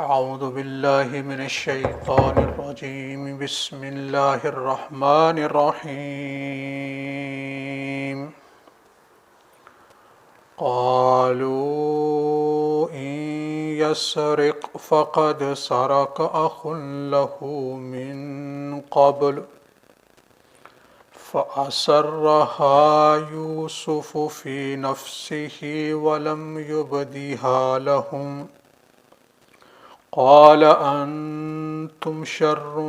أعوذ بالله من الشيطان الرجيم بسم الله الرحمن الرحيم قالوا إن يسرق فقد سرق أخ له من قبل فأسرها يوسف في نفسه ولم يبدها لهم قال أنتم شر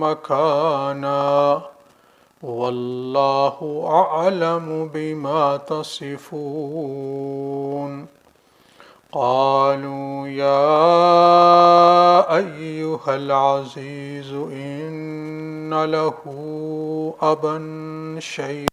مكانا والله أعلم بما تصفون قالوا يا أيها العزيز إن له أبا شيخا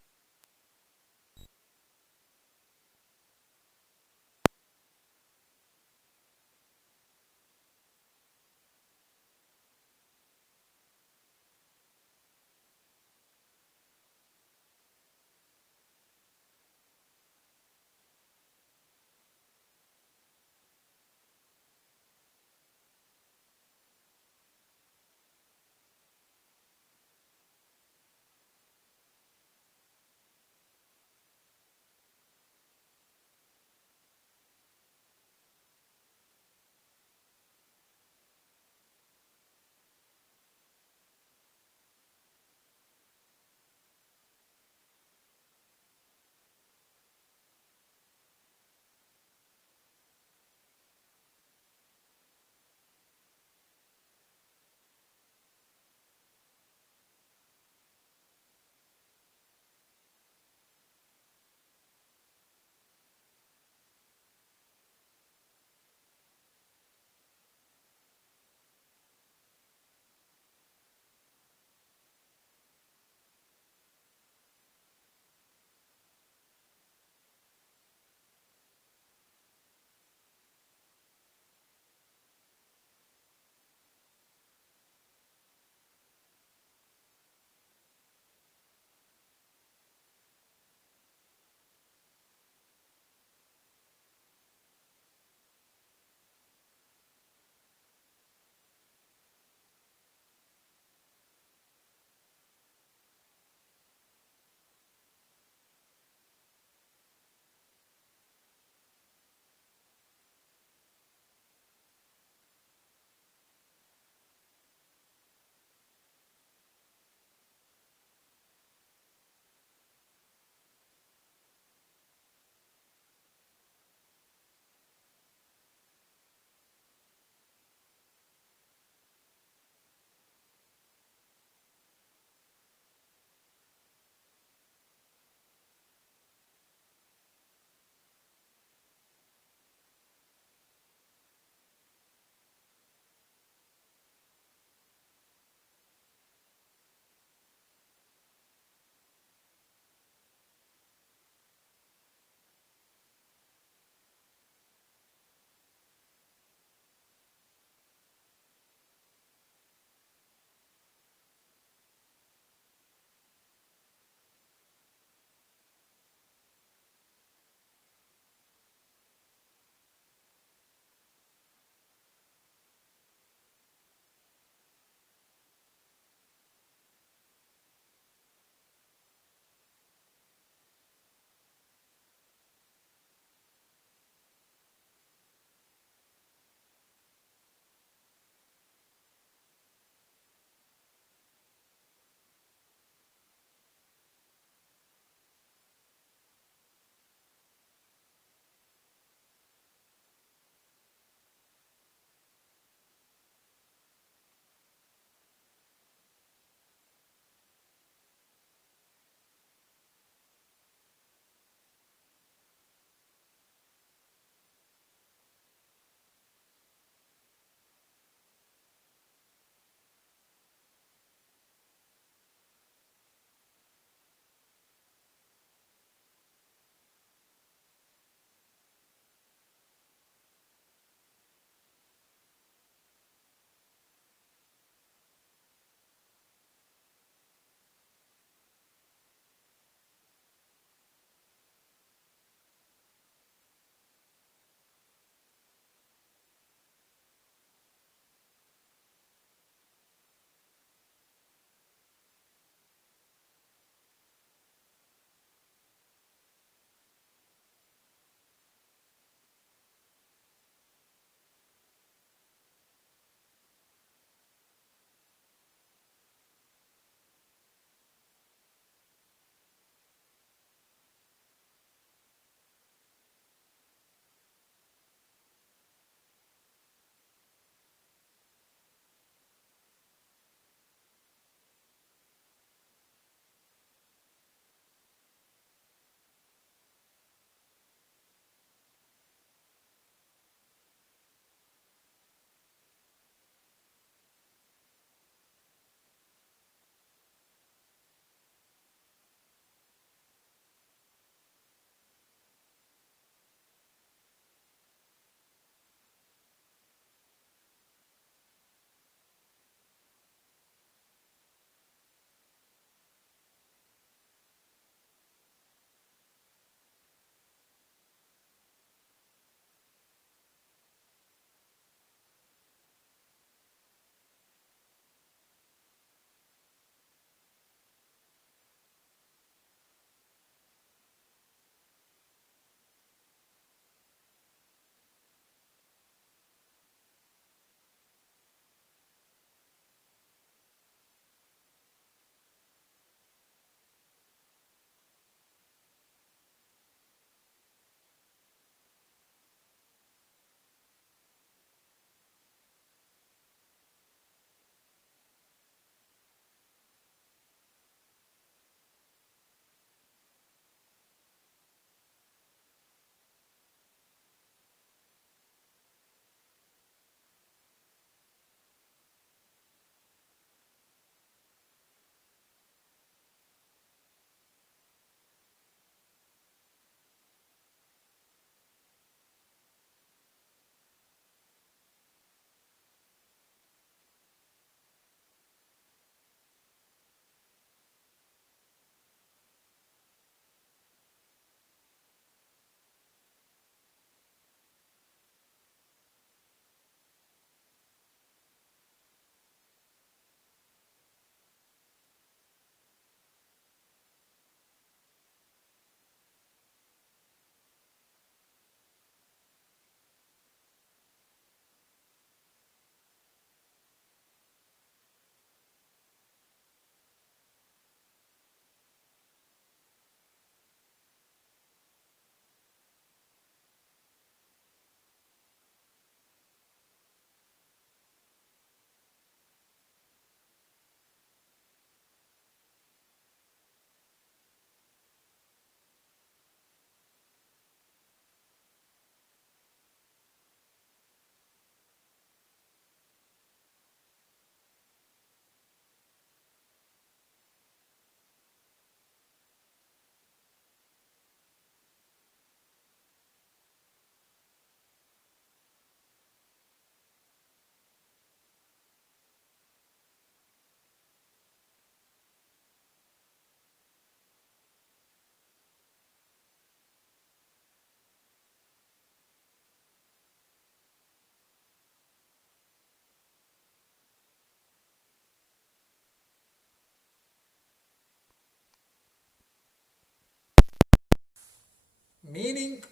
meaning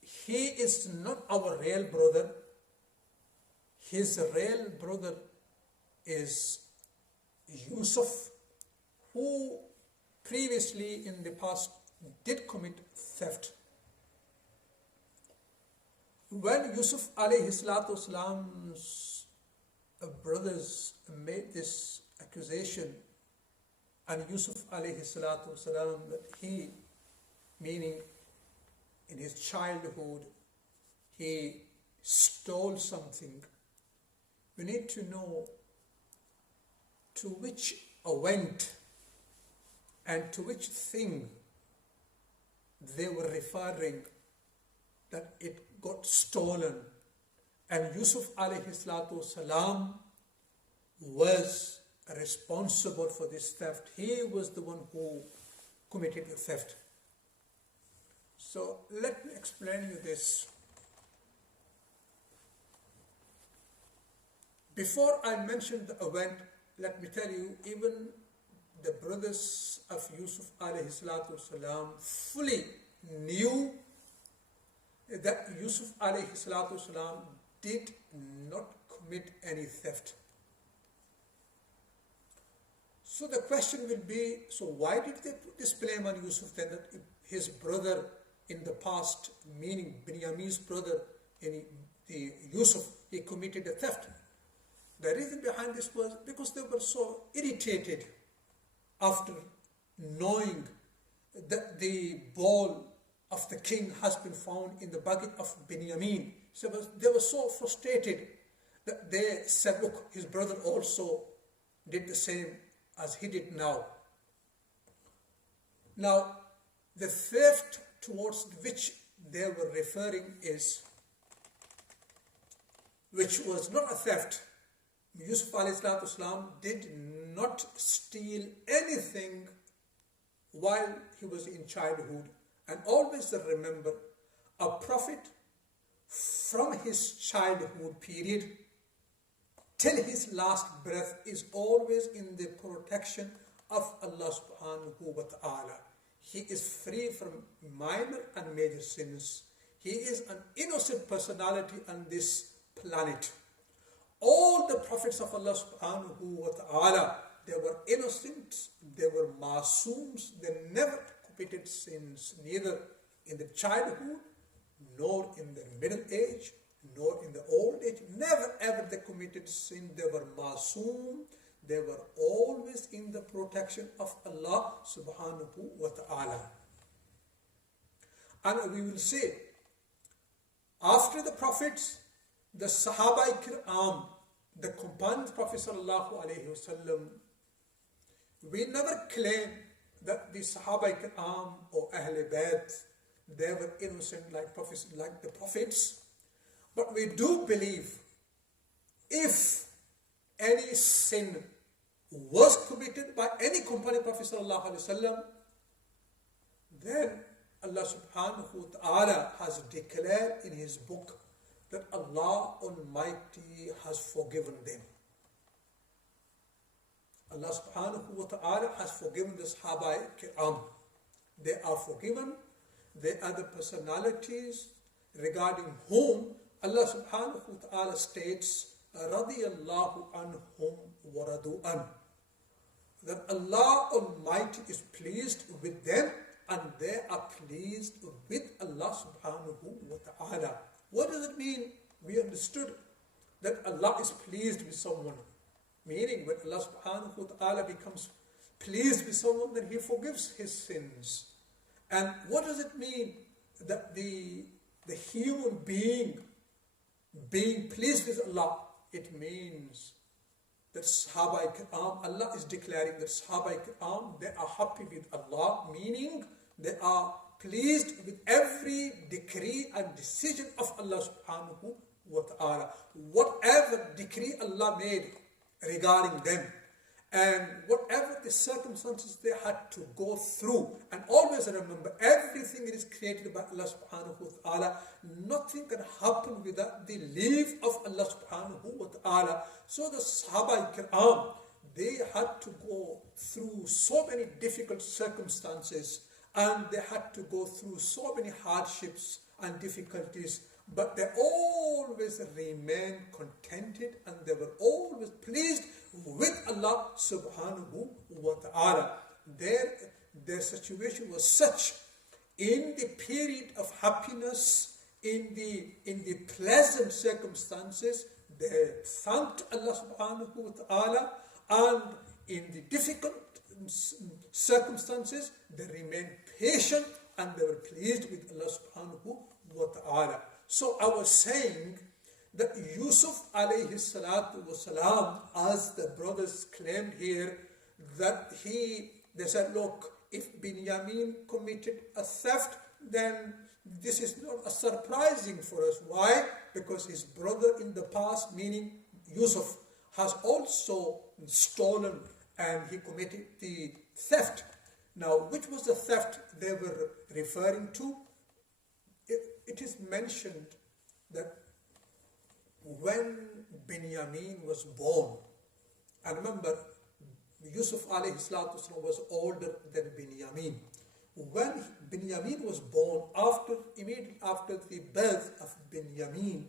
he is not our real brother. His real brother is Yusuf, who previously in the past did commit theft. When Yusuf alayhi salatu wasalam's brothers made this accusation, and Yusuf alayhi salatu wasalam, that he, meaning in his childhood, he stole something, we need to know to which event and to which thing they were referring that it got stolen, and Yusuf alayhi salatu salam was responsible for this theft. He was the one who committed the theft. So let me explain you this. Before I mention the event, let me tell you, even the brothers of Yusuf alayhi salatu salam fully knew that Yusuf alayhi salatu salam did not commit any theft. So the question will be, so why did they put this blame on Yusuf then, that his brother in the past, meaning Binyamin's brother, the Yusuf, he committed a theft? The reason behind this was because they were so irritated after knowing that the ball of the king has been found in the bucket of Binyamin. So they were so frustrated that they said, look, his brother also did the same as he did now. Now, the theft towards which they were referring is, which was not a theft. Yusuf alayhi salam did not steal anything while he was in childhood. And always remember, a prophet from his childhood period till his last breath is always in the protection of Allah subhanahu wa ta'ala. He is free from minor and major sins. He is an innocent personality on this planet. All the prophets of Allah subhanahu wa ta'ala, they were innocent, they were masooms, they never committed sins, neither in the childhood, nor in the middle age, nor in the old age. Never ever they committed sin. They were masoom. They were always in the protection of Allah subhanahu wa ta'ala. And we will say, after the prophets, the Sahaba Kiram, the companions of Prophet sallallahu alayhi wasallam, we never claim that the Sahaba Kiram or Ahl Bayt, they were innocent like the prophets. But we do believe, if any sin was committed by any companion of Prophet sallallahu alaihi wasallam, then Allah subhanahu wa ta'ala has declared in his book that Allah Almighty has forgiven them. Allah subhanahu wa ta'ala has forgiven the Sahaba Kiram. They are forgiven. They are the personalities regarding whom Allah subhanahu wa ta'ala states, radiyallahu anhum wa radu an, that Allah Almighty is pleased with them and they are pleased with Allah subhanahu wa ta'ala. What does it mean? We understood that Allah is pleased with someone, meaning when Allah subhanahu wa ta'ala becomes pleased with someone, then he forgives his sins. And what does it mean that the human being pleased with Allah? It means that Sahaba Kiram, Allah is declaring that Sahaba Kiram, they are happy with Allah, meaning they are pleased with every decree and decision of Allah subhanahu wa ta'ala. Whatever decree Allah made regarding them, and whatever the circumstances they had to go through, and always remember, everything is created by Allah subhanahu wa ta'ala. Nothing can happen without the leave of Allah subhanahu wa ta'ala. So the Sahaba Kiram, they had to go through so many difficult circumstances, and they had to go through so many hardships and difficulties, but they always remained contented and they were always pleased with Allah subhanahu wa ta'ala. Their situation was such, in the period of happiness, in the pleasant circumstances, they thanked Allah subhanahu wa ta'ala, and in the difficult circumstances, they remained patient and they were pleased with Allah subhanahu wa ta'ala. So I was saying that Yusuf alayhi salatu wasalam, as the brothers claimed here, that they said, look, if Binyamin committed a theft, then this is not surprising for us. Why? Because his brother in the past, meaning Yusuf, has also stolen and he committed the theft. Now, which was the theft they were referring to? It is mentioned that when Binyamin was born, and remember, Yusuf alayhi salatu wasalam was older than Binyamin. When Binyamin was born, immediately after the birth of Binyamin,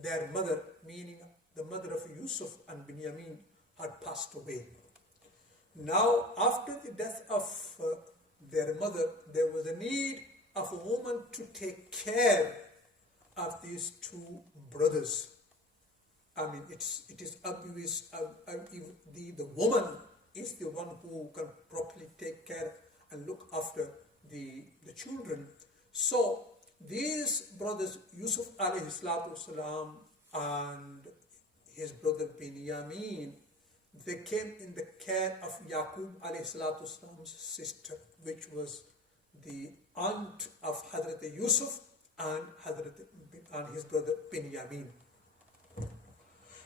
their mother, meaning the mother of Yusuf and Binyamin, had passed away. Now, after the death of their mother, there was a need of a woman to take care of these two brothers. I mean, it is obvious the woman is the one who can properly take care and look after the children. So these brothers, Yusuf alayhi salatu wasalam and his brother Binyamin, they came in the care of Yaqub alayhi salatu wasalam's sister, which was the aunt of Hazrat Yusuf and his brother Binyamin.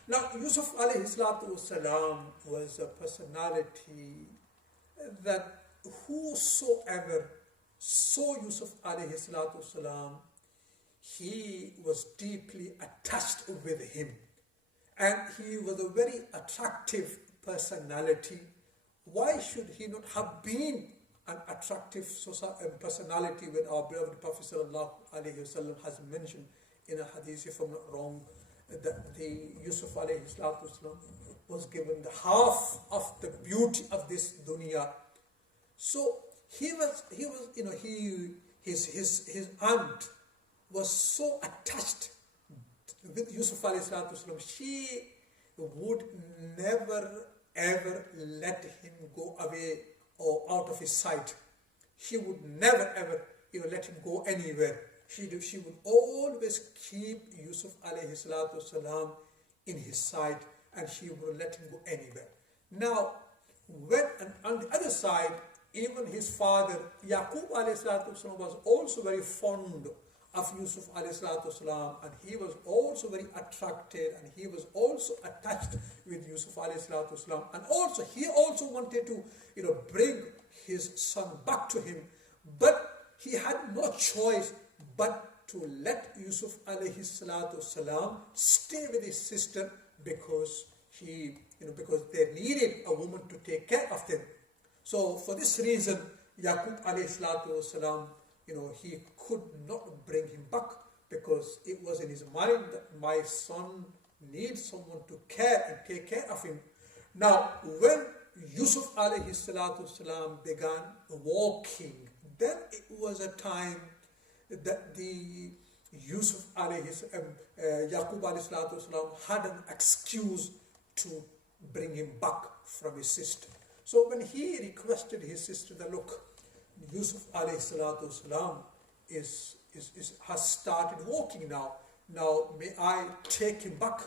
Now, Yusuf alayhi salatu wasalam was a personality that whosoever saw Yusuf alayhi salatu wasalam, he was deeply attached with him. And he was a very attractive personality. Why should he not have been an attractive personality when our beloved Prophet sallallahu alayhi wasallam has mentioned in a hadith, if I'm not wrong, that the Yusuf alayhi salatu wasalam was given the half of the beauty of this dunya. So his aunt was so attached with Yusuf alayhi salatu wasalam, she would never ever let him go away or out of his sight. She would never ever let him go anywhere. She would always keep Yusuf alayhi salatu wasalam in his sight, and she would let him go anywhere. Now, on the other side, even his father, Yaqub alayhi salatu wasalam, was also very fond of Yusuf alayhi salatu wasalam, and he was also very attracted, and he was also attached with Yusuf alayhi salatu wasalam, and also he also wanted to bring his son back to him, but he had no choice but to let Yusuf alayhi salatu wasalam stay with his sister, because because they needed a woman to take care of them. So for this reason, Yaqub alayhi salatu wasalam, he could not bring him back, because it was in his mind that my son needs someone to care and take care of him. Now, when Yusuf alayhi salatu wasalam began walking, then it was a time that the Yaqub alayhi salatu wasalam had an excuse to bring him back from his sister. So when he requested his sister that, look, Yusuf alayhi salatu wasalam has started walking now. Now may I take him back?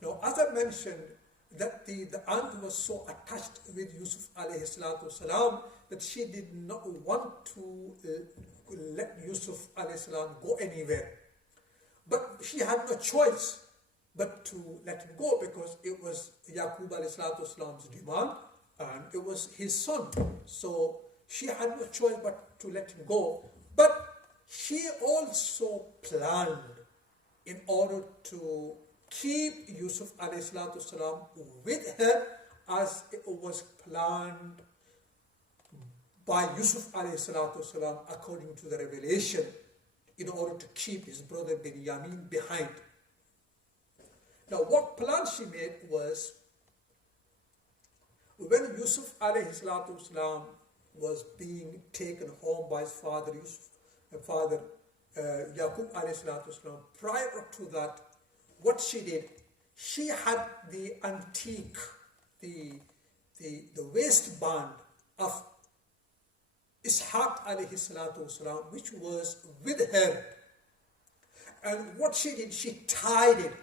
Now, as I mentioned, that the aunt was so attached with Yusuf alayhi salatu wasalam that she did not want to let Yusuf alayhi salam go anywhere. But she had no choice but to let him go, because it was Yaqub alayhi salatu wasalam's demand and it was his son. So she had no choice but to let him go. But she also planned, in order to keep Yusuf alayhi salatu wasalam with her, as it was planned by Yusuf alayhi salatu wasalam according to the revelation in order to keep his brother Binyamin behind. Now what plan she made was, when Yusuf alayhi salatu wasalam was being taken home by his father Yaqub alayhi salatu wasalam, prior to that, what she did, she had the antique, the waistband of Ishaq alayhi salatu wasalam, which was with her. And what she did, she tied it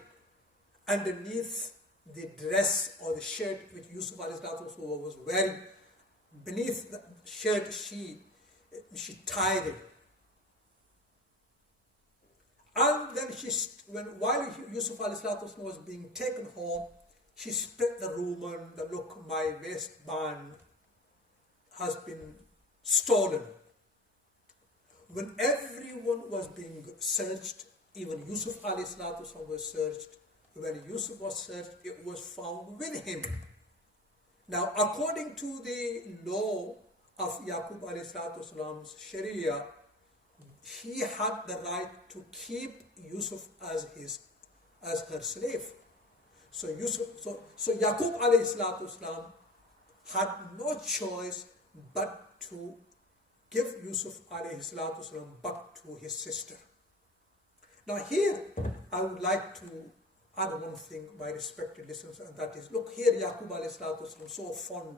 underneath the dress or the shirt which Yusuf alayhi salatu wasalam was wearing. Beneath the shirt, she tied it. And then while Yusuf alayhi salatu wasalam was being taken home, she spread the rumor that, look, my waistband has been stolen. When everyone was being searched, even Yusuf alayhi salatu wasalam was searched. When Yusuf was searched, it was found with him. Now, according to the law of Yaqub alayhi salatu wasalam's Sharia, he had the right to keep Yusuf as her slave. So Yaqub alayhi salatu wasalam had no choice but to give Yusuf alayhi salatu wasalam back to his sister. Now here, I would like to add one thing, my respected listeners, and that is, look, here Yaqub alayhi salatu wasalam, so fond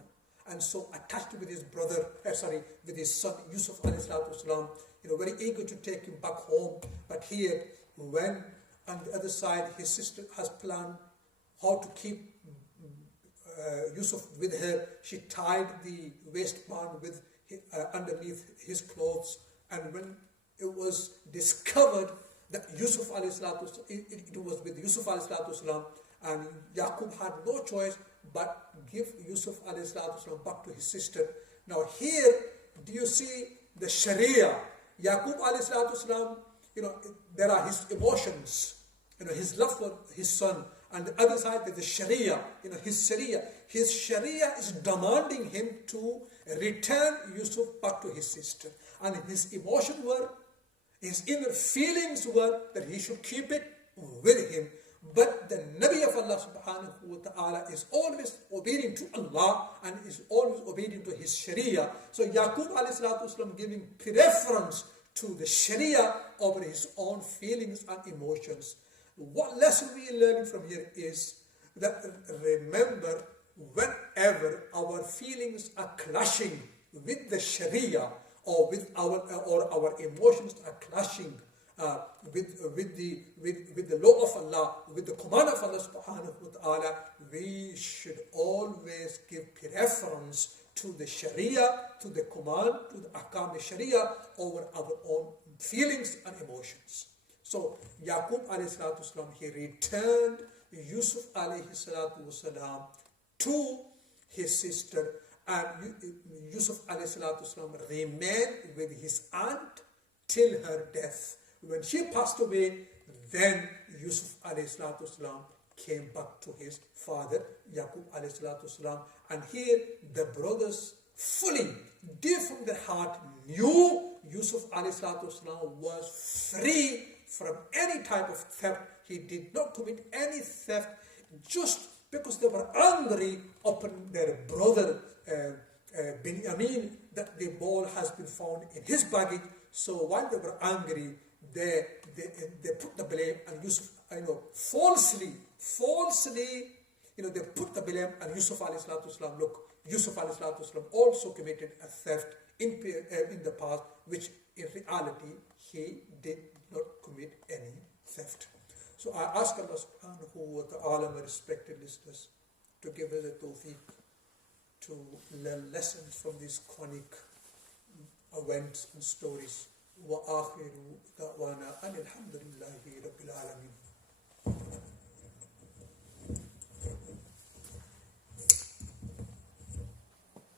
and so attached with his brother, with his son Yusuf alayhi salatu wasalam, very eager to take him back home. But here, when on the other side his sister has planned how to keep Yusuf with her, she tied the waistband with underneath his clothes, and when it was discovered that Yusuf alayhi salatu wasalam, it was with Yusuf alayhi salatu wasalam, and Yaqub had no choice but give Yusuf alayhi salatu wasalam back to his sister. Now here, do you see the Sharia? Yaqub alayhi salatu wasalam, there are his emotions, his love for his son, and the other side is the Sharia, his Sharia is demanding him to return Yusuf back to his sister, and his emotions were, his inner feelings were that he should keep it with him. But the Nabi of Allah subhanahu wa ta'ala is always obedient to Allah and is always obedient to his Sharia. So Yaqub alayhi salatu wasalam giving preference to the Sharia over his own feelings and emotions. What lesson we are learning from here is that, remember, whenever our feelings are clashing with the Sharia, or our emotions are clashing with the law of Allah, with the command of Allah subhanahu wa ta'ala, we should always give preference to the Sharia, to the command, to the ahkam Sharia over our own feelings and emotions. So Yaqub alayhi salatu wasalam, he returned Yusuf alayhi salatu wasalam to his sister, and Yusuf alayhi salatu wasalam remained with his aunt till her death. When she passed away, then Yusuf alayhi salatu wasalam came back to his father Yaqub alayhi salatu wasalam, and here the brothers fully, deep from their heart, knew Yusuf alayhi salatu wasalam was free from any type of theft. He did not commit any theft just because they were angry upon their brother Binyamin, that the ball has been found in his baggage. So while they were angry, they put the blame on Yusuf, falsely, they put the blame on Yusuf alayhi salatu wasalam. Look, Yusuf alayhi salatu wasalam also committed a theft in the past, which in reality he did not commit any theft. So I ask Allah subhanahu wa ta'ala, my respected listeners, to give us a tawfiq to learn lessons from these chronic events and stories. Wa akhiru da'wana anil hamdulillahi rabbil alamin.